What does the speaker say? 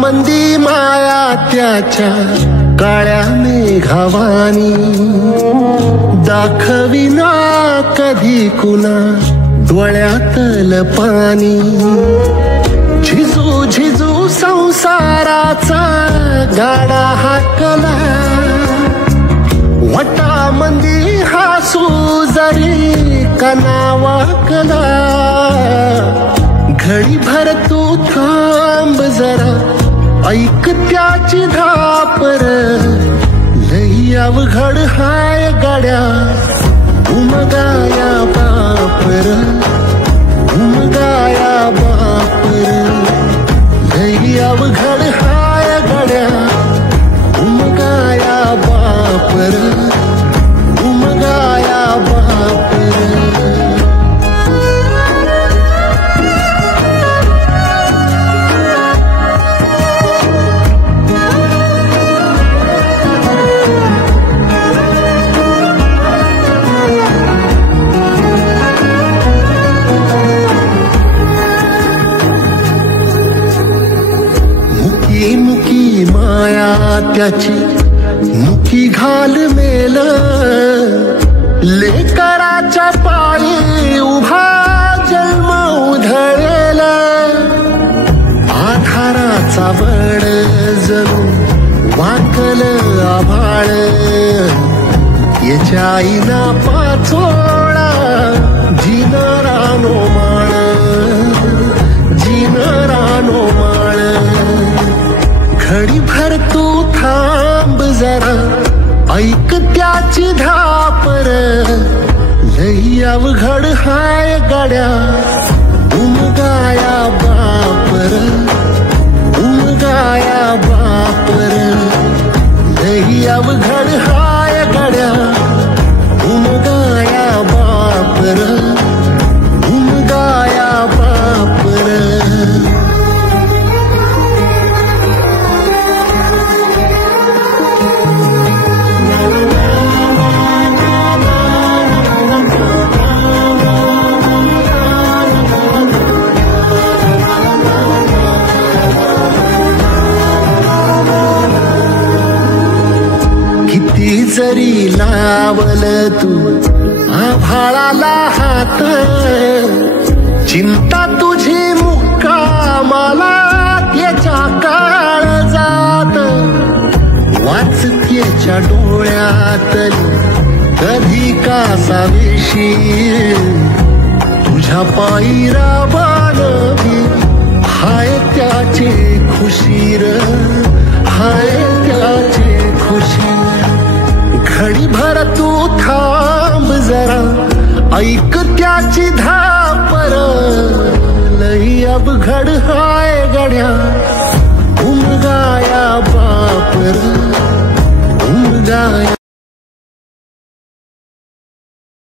मंदी माया त्याच्या काळ्या मेघावानी दाखविना कधी कुणा डोळ्यातल पाणी झिजू झिजू संसाराचा गाडा हाकला वटामंदी हासू जरी कणा वाकला घडी भर तू थांब जरा ऐक त्याची धापर लई अवघड हाय गाड्या उमगाया बापर उमगाया बापर लई अवघड हाय गाड्या उमगाया बापर उमगाया बापर मुकी माया त्याची मुकी घाल मेल लेकराच्या पायी उभा जन्म उधळेल आधाराचा बळ जणू वाकल आभाळ याच्या आईना पाचोळा जिनरानो माळ जिनरानो माळ घडी भर तू थांब जरा ऐक त्याची धापर लई अवघड हाय गाड्या उमगाया बापर उमगाया बापर लई अवघड हाय गाड्या उमगाया बापर उमगाया बापर किती जरी लावल तू आभाळाला हात चिंता तुझी मुक्कामाला त्याच्या काळ जात वाच त्याच्या डोळ्यातली कधी कासाविशी तुझ्या पायी राबानवी हाय त्याचे खुशीर हाय त्याचे खुशी घडी भर तू थांब जरा ऐक त्याची धापर लई अवघड हाय गड्या उमगाया बापर उमगाया